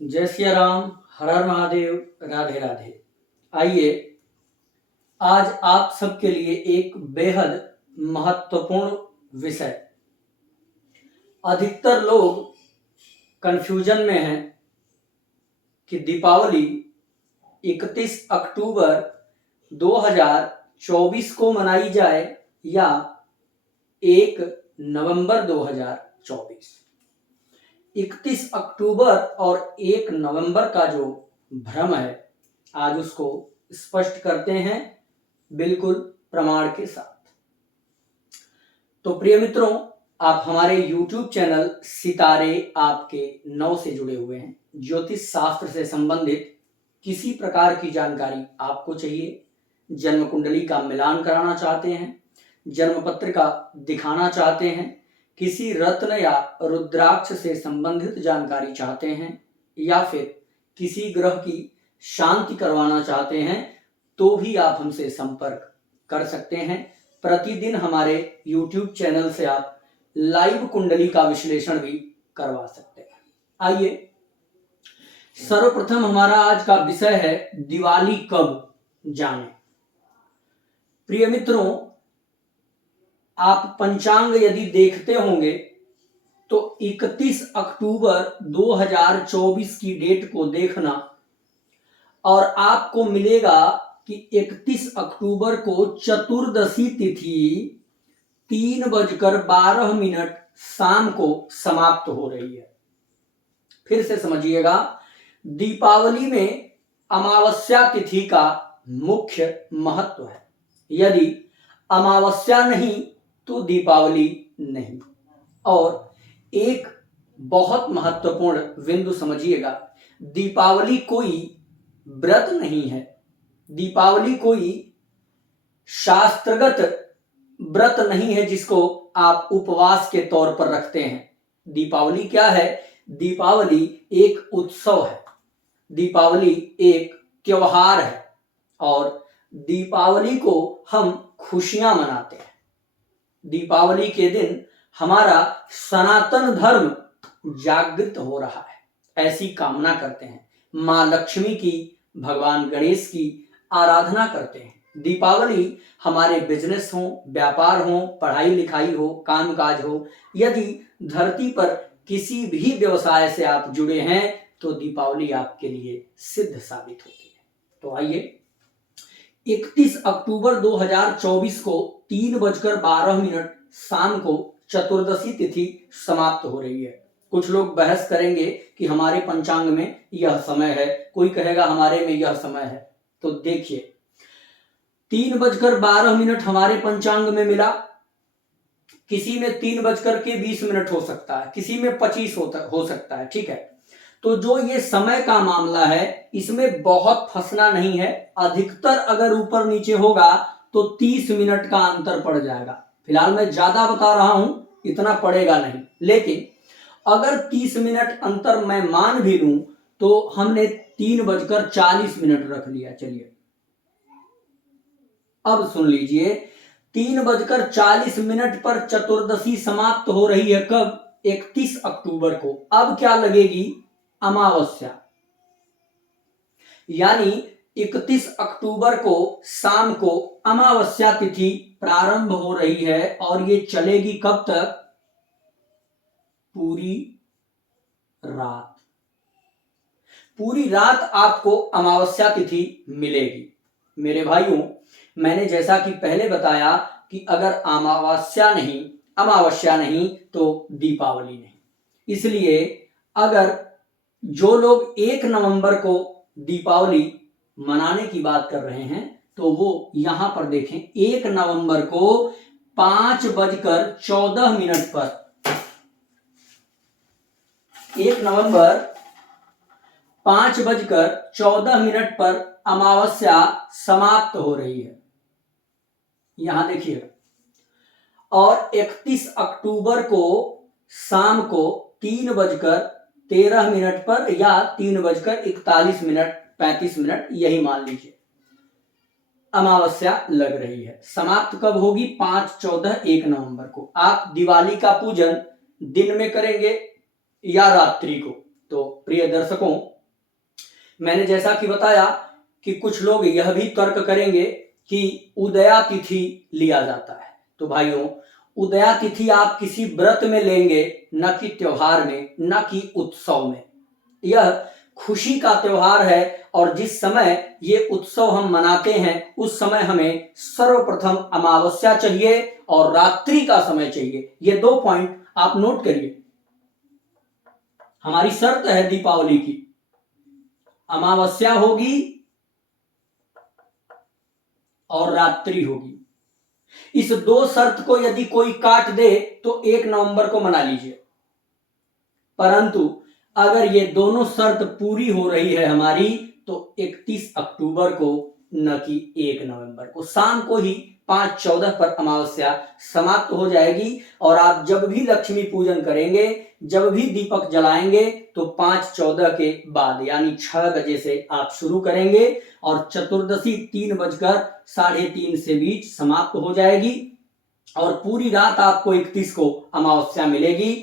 जय सिया राम, हर हर महादेव, राधे राधे। आइए आज आप सबके लिए एक बेहद महत्वपूर्ण विषय। अधिकतर लोग कंफ्यूजन में हैं कि दीपावली 31 अक्टूबर 2024 को मनाई जाए या 1 नवंबर 2024। 31 अक्टूबर और 1 नवंबर का जो भ्रम है, आज उसको स्पष्ट करते हैं बिल्कुल प्रमाण के साथ। तो प्रिय मित्रों, आप हमारे YouTube चैनल सितारे आपके 9 से जुड़े हुए हैं। ज्योतिष शास्त्र से संबंधित किसी प्रकार की जानकारी आपको चाहिए, जन्म कुंडली का मिलान कराना चाहते हैं, जन्म पत्रिका दिखाना चाहते हैं, किसी रत्न या रुद्राक्ष से संबंधित जानकारी चाहते हैं, या फिर किसी ग्रह की शांति करवाना चाहते हैं, तो भी आप हमसे संपर्क कर सकते हैं। प्रतिदिन हमारे YouTube चैनल से आप लाइव कुंडली का विश्लेषण भी करवा सकते हैं। आइए, सर्वप्रथम हमारा आज का विषय है दिवाली कब जाने। प्रिय मित्रों, आप पंचांग यदि देखते होंगे तो 31 अक्टूबर 2024 की डेट को देखना और आपको मिलेगा कि 31 अक्टूबर को चतुर्दशी तिथि 3:12 शाम को समाप्त हो रही है। फिर से समझिएगा, दीपावली में अमावस्या तिथि का मुख्य महत्व है। यदि अमावस्या नहीं तो दीपावली नहीं। और एक बहुत महत्वपूर्ण बिंदु समझिएगा, दीपावली कोई व्रत नहीं है, दीपावली कोई शास्त्रगत व्रत नहीं है जिसको आप उपवास के तौर पर रखते हैं। दीपावली क्या है? दीपावली एक उत्सव है, दीपावली एक त्योहार है और दीपावली को हम खुशियां मनाते हैं। दीपावली के दिन हमारा सनातन धर्म जागृत हो रहा है, ऐसी कामना करते हैं। मां लक्ष्मी की, भगवान गणेश की आराधना करते हैं। दीपावली हमारे बिजनेस हो, व्यापार हो, पढ़ाई लिखाई हो, कामकाज हो, यदि धरती पर किसी भी व्यवसाय से आप जुड़े हैं तो दीपावली आपके लिए सिद्ध साबित होती है। तो आइए, 31 अक्टूबर 2024 को 3:12 शाम को चतुर्दशी तिथि समाप्त हो रही है। कुछ लोग बहस करेंगे कि हमारे पंचांग में यह समय है, कोई कहेगा हमारे में यह समय है। तो देखिए, 3:12 हमारे पंचांग में मिला, किसी में 3:20 हो सकता है, किसी में 25 हो सकता है, ठीक है। तो जो ये समय का मामला है, इसमें बहुत फंसना नहीं है। अधिकतर अगर ऊपर नीचे होगा तो 30 मिनट का अंतर पड़ जाएगा। फिलहाल मैं ज्यादा बता रहा हूं, इतना पड़ेगा नहीं, लेकिन अगर 30 मिनट अंतर मैं मान भी लूं तो हमने 3:40 रख लिया। चलिए अब सुन लीजिए, 3:40 पर चतुर्दशी समाप्त हो रही है। कब? 31 अक्टूबर को। अब क्या लगेगी? अमावस्या। यानी 31 अक्टूबर को शाम को अमावस्या तिथि प्रारंभ हो रही है और ये चलेगी कब तक? पूरी रात। पूरी रात आपको अमावस्या तिथि मिलेगी। मेरे भाइयों, मैंने जैसा कि पहले बताया कि अगर अमावस्या नहीं तो दीपावली नहीं। इसलिए अगर जो लोग 1 नवंबर को दीपावली मनाने की बात कर रहे हैं तो वो यहां पर देखें, 1 नवंबर को 5:14 पर 1 नवंबर 5:14 पर अमावस्या समाप्त हो रही है, यहां देखिएगा। और 31 अक्टूबर को शाम को 3:13 पर या 3:41 35 यही मान लीजिए, अमावस्या लग रही है। समाप्त कब होगी? 5/14 1 नवंबर को। आप दिवाली का पूजन दिन में करेंगे या रात्रि को? तो प्रिय दर्शकों, मैंने जैसा कि बताया कि कुछ लोग यह भी तर्क करेंगे कि उदया तिथि लिया जाता है। तो भाइयों, उदया तिथि आप किसी व्रत में लेंगे, न कि त्योहार में, न कि उत्सव में। यह खुशी का त्योहार है और जिस समय ये उत्सव हम मनाते हैं उस समय हमें सर्वप्रथम अमावस्या चाहिए और रात्रि का समय चाहिए। ये 2 पॉइंट आप नोट करिए। हमारी शर्त है दीपावली की, अमावस्या होगी और रात्रि होगी। इस 2 शर्त को यदि कोई काट दे तो 1 नवंबर को मना लीजिए, परंतु अगर ये दोनों शर्त पूरी हो रही है हमारी तो 31 अक्टूबर को, न कि 1 नवंबर को। शाम को ही 5:14 पर अमावस्या समाप्त हो जाएगी और आप जब भी लक्ष्मी पूजन करेंगे, जब भी दीपक जलाएंगे तो 5:14 के बाद यानी 6 बजे से आप शुरू करेंगे और चतुर्दशी 3:3:30 से बीच समाप्त हो जाएगी और पूरी रात आपको 31 को अमावस्या मिलेगी।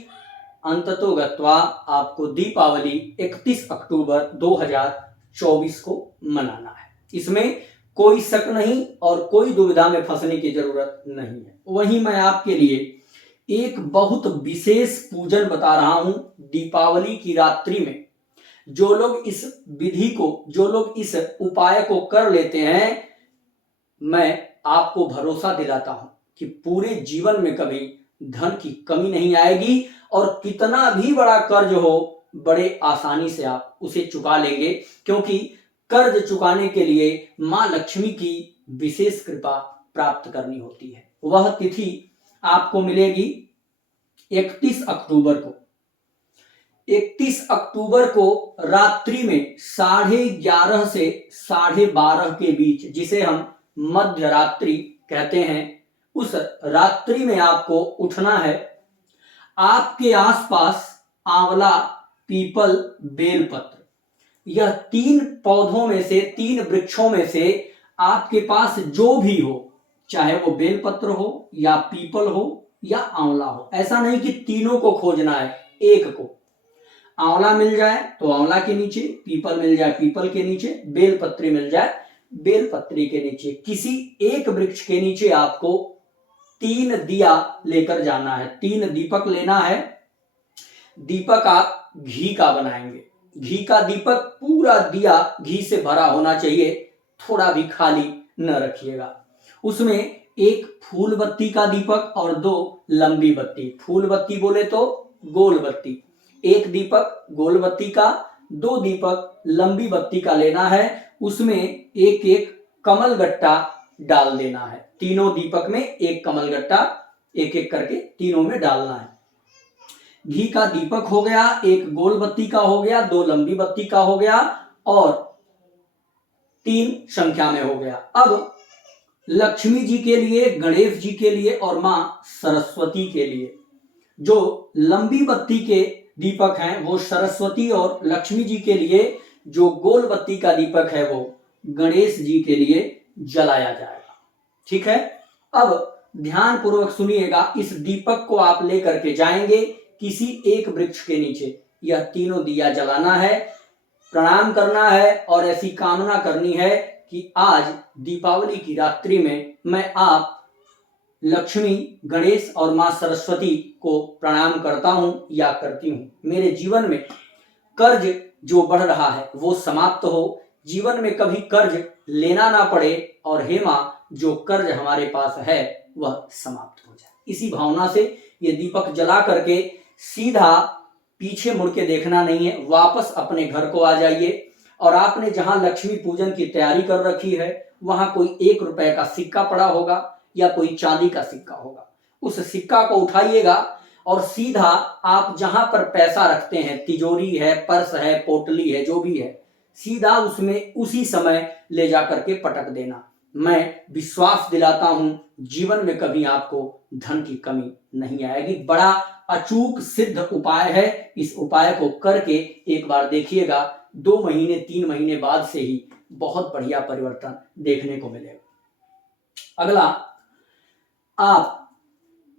अंततोगत्वा आपको दीपावली 31 अक्टूबर 2024 को मनाना है। इसमें कोई शक नहीं और कोई दुविधा में फंसने की जरूरत नहीं है। वहीं मैं आपके लिए एक बहुत विशेष पूजन बता रहा हूं दीपावली की रात्रि में। जो लोग इस विधि को, जो लोग इस उपाय को कर लेते हैं, मैं आपको भरोसा दिलाता हूं कि पूरे जीवन में कभी धन की कमी नहीं आएगी और कितना भी बड़ा कर्ज हो बड़े आसानी से आप उसे चुका लेंगे, क्योंकि कर्ज चुकाने के लिए मां लक्ष्मी की विशेष कृपा प्राप्त करनी होती है। वह तिथि आपको मिलेगी 31 अक्टूबर को। 31 अक्टूबर को रात्रि में 11:30 से 12:30 के बीच, जिसे हम मध्य रात्रि कहते हैं, उस रात्रि में आपको उठना है। आपके आसपास आंवला, पीपल, बेलपत्र, यह 3 पौधों में से, 3 वृक्षों में से आपके पास जो भी हो, चाहे वो बेलपत्र हो या पीपल हो या आंवला हो, ऐसा नहीं कि तीनों को खोजना है, एक को। आंवला मिल जाए तो आंवला के नीचे, पीपल मिल जाए पीपल के नीचे, बेलपत्री मिल जाए बेलपत्री के नीचे, किसी एक वृक्ष के नीचे आपको 3 दिया लेकर जाना है, 3 दीपक लेना है। दीपक आप घी का बनाएंगे। घी का दीपक, पूरा दिया घी से भरा होना चाहिए, थोड़ा भी खाली न रखिएगा। उसमें एक फूल बत्ती का दीपक और 2 लंबी बत्ती। फूल बत्ती बोले तो गोल बत्ती। एक दीपक गोल बत्ती का, 2 दीपक लंबी बत्ती का लेना है। उसमें एक एक कमल गट्टा डाल देना है। तीनों दीपक में एक कमल गट्टा एक एक करके तीनों में डालना है। घी का दीपक हो गया, एक गोल बत्ती का हो गया, 2 लंबी बत्ती का हो गया और 3 संख्या में हो गया। अब लक्ष्मी जी के लिए, गणेश जी के लिए और मां सरस्वती के लिए जो लंबी बत्ती के दीपक हैं वो सरस्वती, और लक्ष्मी जी के लिए जो गोल बत्ती का दीपक है वो गणेश जी के लिए जलाया जाएगा। ठीक है, अब ध्यान पूर्वक सुनिएगा। इस दीपक को आप लेकर के जाएंगे किसी एक वृक्ष के नीचे, यह तीनों दिया जलाना है, प्रणाम करना है और ऐसी कामना करनी है कि आज दीपावली की रात्रि में मैं आप लक्ष्मी, गणेश और मां सरस्वती को प्रणाम करता हूं या करती हूं। मेरे जीवन में कर्ज जो बढ़ रहा है वो समाप्त हो, जीवन में कभी कर्ज लेना ना पड़े और हे मां जो कर्ज हमारे पास है वह समाप्त हो जाए। इसी भावना से ये दीपक जला करके सीधा पीछे मुड़ के देखना नहीं है, वापस अपने घर को आ जाइए और आपने जहां लक्ष्मी पूजन की तैयारी कर रखी है वहां कोई 1 रुपए का सिक्का पड़ा होगा या कोई चांदी का सिक्का होगा, उस सिक्का को उठाइएगा और सीधा आप जहां पर पैसा रखते हैं, तिजोरी है, पर्स है, पोटली है, जो भी है, सीधा उसमें उसी समय ले जाकर के पटक देना। मैं विश्वास दिलाता हूं जीवन में कभी आपको धन की कमी नहीं आएगी। बड़ा अचूक सिद्ध उपाय है। इस उपाय को करके एक बार देखिएगा, 2 महीने 3 महीने बाद से ही बहुत बढ़िया परिवर्तन देखने को मिलेगा। अगला, आप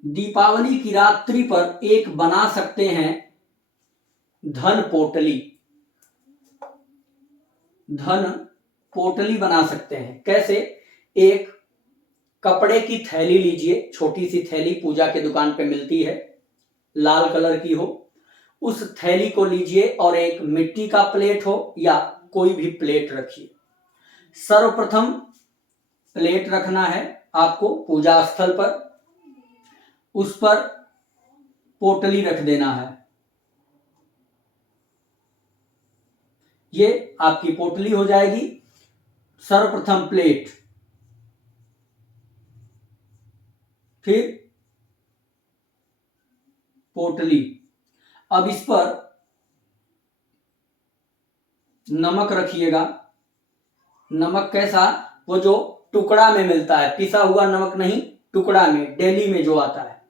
दीपावली की रात्रि पर एक बना सकते हैं धन पोटली, धन पोटली बना सकते हैं। कैसे? एक कपड़े की थैली लीजिए, छोटी सी थैली पूजा के दुकान पे मिलती है, लाल कलर की हो। उस थैली को लीजिए और एक मिट्टी का प्लेट हो या कोई भी प्लेट रखिए। सर्वप्रथम प्लेट रखना है आपको पूजा स्थल पर, उस पर पोटली रख देना है। ये आपकी पोटली हो जाएगी। सर्वप्रथम प्लेट, फिर पोटली। अब इस पर नमक रखिएगा। नमक कैसा? वो जो टुकड़ा में मिलता है, पिसा हुआ नमक नहीं, टुकड़ा में, डेली में जो आता है।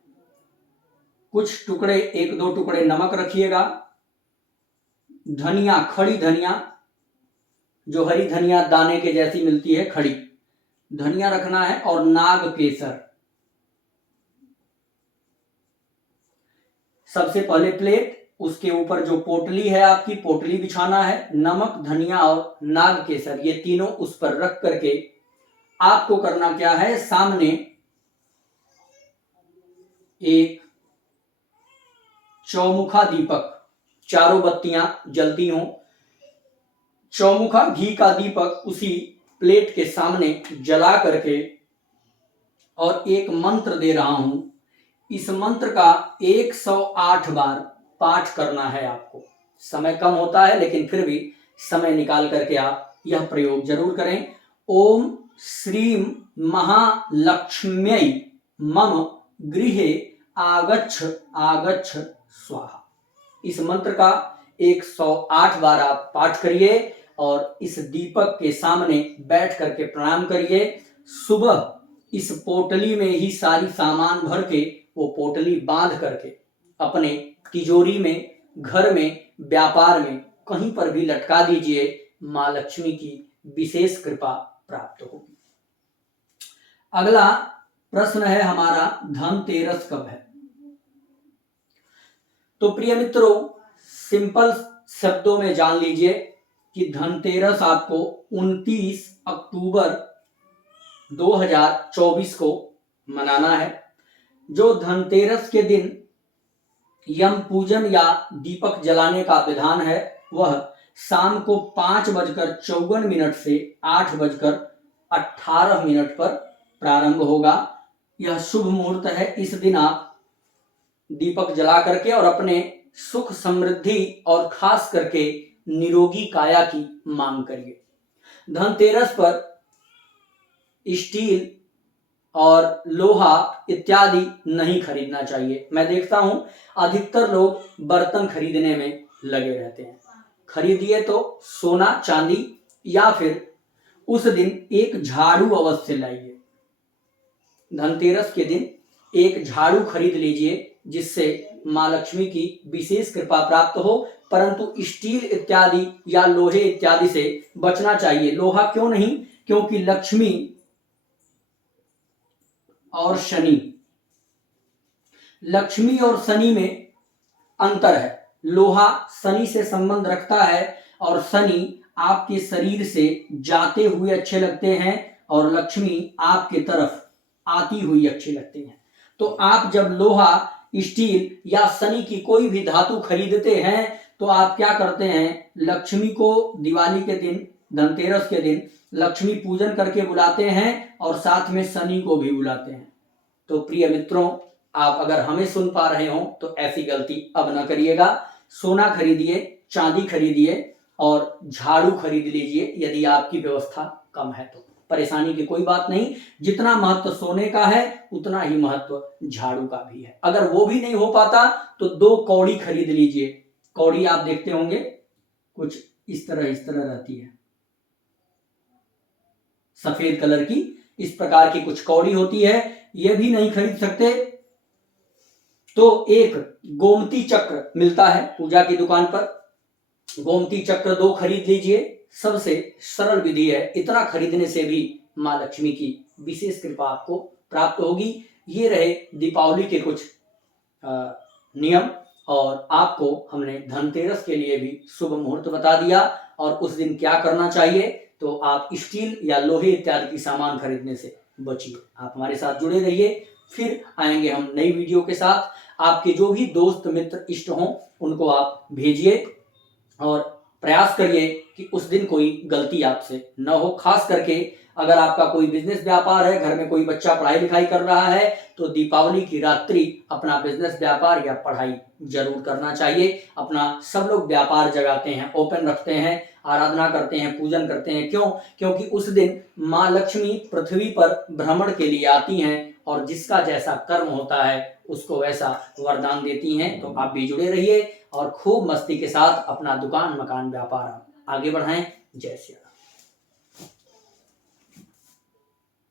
कुछ टुकड़े, 1-2 टुकड़े नमक रखिएगा। धनिया, खड़ी धनिया, जो हरी धनिया दाने के जैसी मिलती है, खड़ी धनिया रखना है। और नाग केसर। सबसे पहले प्लेट, उसके ऊपर जो पोटली है आपकी, पोटली बिछाना है। नमक, धनिया और नाग केसर, ये तीनों उस पर रख करके आपको करना क्या है? सामने एक चौमुखा दीपक, चारों बत्तियां जलती हों, चौमुखा घी का दीपक उसी प्लेट के सामने जला करके, और एक मंत्र दे रहा हूं, इस मंत्र का 108 बार पाठ करना है आपको। समय कम होता है, लेकिन फिर भी समय निकाल करके आप यह प्रयोग जरूर करें। ओम श्रीम महालक्ष्म्यै मम गृहे आगच्छ आगच्छ स्वाहा। इस मंत्र का 108 बार आप पाठ करिए और इस दीपक के सामने बैठ करके प्रणाम करिए। सुबह इस पोटली में ही सारी सामान भर के, वो पोटली बांध करके अपने तिजोरी में, घर में, व्यापार में, कहीं पर भी लटका दीजिए। मां लक्ष्मी की विशेष कृपा प्राप्त होगी। अगला प्रश्न है हमारा, धनतेरस कब है? तो प्रिय मित्रों, सिंपल शब्दों में जान लीजिए कि धनतेरस आपको 29 अक्टूबर 2024 को मनाना है। जो धनतेरस के दिन यम पूजन या दीपक जलाने का विधान है, वह शाम को 5:54 से 8:18 पर प्रारंभ होगा। यह शुभ मुहूर्त है। इस दिन आप दीपक जला करके और अपने सुख, समृद्धि और खास करके निरोगी काया की मांग करिए। धनतेरस पर स्टील और लोहा इत्यादि नहीं खरीदना चाहिए। मैं देखता हूं अधिकतर लोग बर्तन खरीदने में लगे रहते हैं। खरीदिए तो सोना, चांदी, या फिर उस दिन एक झाड़ू अवश्य लाइए। धनतेरस के दिन एक झाड़ू खरीद लीजिए, जिससे मां लक्ष्मी की विशेष कृपा प्राप्त हो। परंतु स्टील इत्यादि या लोहे इत्यादि से बचना चाहिए। लोहा क्यों नहीं? क्योंकि लक्ष्मी और शनि, लक्ष्मी और शनि में अंतर है। लोहा शनि से संबंध रखता है और शनि आपके शरीर से जाते हुए अच्छे लगते हैं और लक्ष्मी आपके तरफ आती हुई अच्छी लगती हैं। तो आप जब लोहा, स्टील या शनि की कोई भी धातु खरीदते हैं तो आप क्या करते हैं? लक्ष्मी को दिवाली के दिन, धनतेरस के दिन लक्ष्मी पूजन करके बुलाते हैं और साथ में शनि को भी बुलाते हैं। तो प्रिय मित्रों, आप अगर हमें सुन पा रहे हो तो ऐसी गलती अब ना करिएगा। सोना खरीदिए, चांदी खरीदिए और झाड़ू खरीद लीजिए। यदि आपकी व्यवस्था कम है तो परेशानी की कोई बात नहीं। जितना महत्व सोने का है उतना ही महत्व झाड़ू का भी है। अगर वो भी नहीं हो पाता तो 2 कौड़ी खरीद लीजिए। कौड़ी आप देखते होंगे कुछ इस तरह रहती है, सफेद कलर की, इस प्रकार की कुछ कौड़ी होती है। ये भी नहीं खरीद सकते तो एक गोमती चक्र मिलता है पूजा की दुकान पर, गोमती चक्र 2 खरीद लीजिए। सबसे सरल विधि है। इतना खरीदने से भी मां लक्ष्मी की विशेष कृपा आपको प्राप्त होगी। ये रहे दीपावली के कुछ नियम। और आपको हमने धनतेरस के लिए भी शुभ मुहूर्त बता दिया और उस दिन क्या करना चाहिए। तो आप स्टील या लोहे इत्यादि की सामान खरीदने से बचिए। आप हमारे साथ जुड़े रहिए, फिर आएंगे हम नई वीडियो के साथ। आपके जो भी दोस्त मित्र इष्ट हों उनको आप भेजिए और प्रयास करिए कि उस दिन कोई गलती आपसे न हो। खास करके अगर आपका कोई बिजनेस व्यापार है, घर में कोई बच्चा पढ़ाई लिखाई कर रहा है, तो दीपावली की रात्रि अपना बिजनेस व्यापार या पढ़ाई जरूर करना चाहिए। अपना सब लोग व्यापार जगाते हैं, ओपन रखते हैं, आराधना करते हैं, पूजन करते हैं। क्यों? क्योंकि उस दिन माँ लक्ष्मी पृथ्वी पर भ्रमण के लिए आती हैं और जिसका जैसा कर्म होता है उसको वैसा वरदान देती हैं। तो आप भी जुड़े रहिए और खूब मस्ती के साथ अपना दुकान मकान व्यापार आगे बढ़ाएं। जय श्री राम।